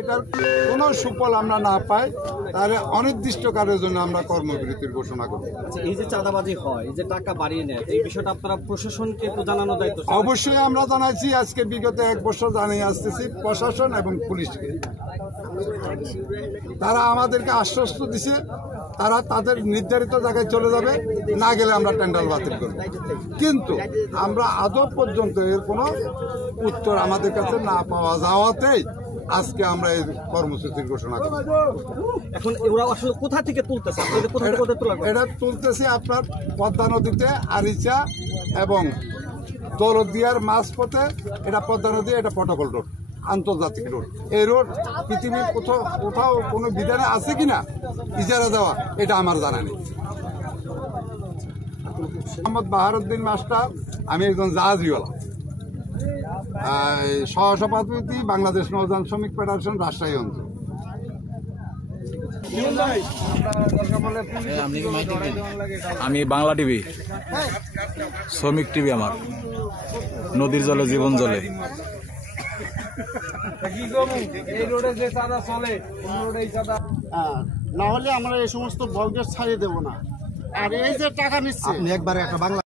এটার কোনো সুফল আমরা না পাই তাহলে অনির্দিষ্টকালের জন্য আমরা কর্মবিরতির ঘোষণা করব। এই যে চাঁদাবাজি হয়, এই যে টাকা বাড়িয়ে নেয়, এই বিষয়টা আপনারা প্রশাসনকে তো জানানো দায়িত্ব। অবশ্যই আমরা জানাইছি, আজকে বিগত 1 বছর জানিয়ে আসতেছি প্রশাসন এবং পুলিশকে। তারা আমাদেরকে আশ্বস্ত দিছে তারা তাদের নির্ধারিত জায়গায় চলে যাবে, না গেলে আমরা টেন্ডার বাতিল করব। কিন্তু আমরা আদৌ পর্যন্ত এর কোনো উত্তর আমাদের কাছে না পাওয়া যাওয়াতেই আজকে আমরা এই কর্মসূচির ঘোষণা করি। এখন ওরা আসলে কোথা থেকে তুলতেছে? এটা তুলতেছে আপনার পদ্মা নদীতে, আরিচা এবং দৌলতদিয়ার মাঝপথে। এটা পদ্মা নদী, এটা প্রটোকল রোড, আন্তর্জাতিক রোড। এই রোড পৃথিবীর কোথাও কোনো বিধানে আছে কিনা ইজারা দেওয়া, এটা আমার জানা নেই। মোহাম্মদ বাহারুদ্দিন মাস্টার, আমি একজন জাহাজিওয়ালা, সহসভাপতি বাংলাদেশ নৌযান শ্রমিক ফেডারেশন, রাজশাহী অঞ্চল। আমি বাংলা টিভি, শ্রমিক টিভি, আমার নদীর জলে জীবন জলে। না হলে আমরা এই সমস্ত বর্গের ছাড়িয়ে দেবো না। আর এই যে টাকা নিচ্ছে, আপনি একবারে একটা বাংলা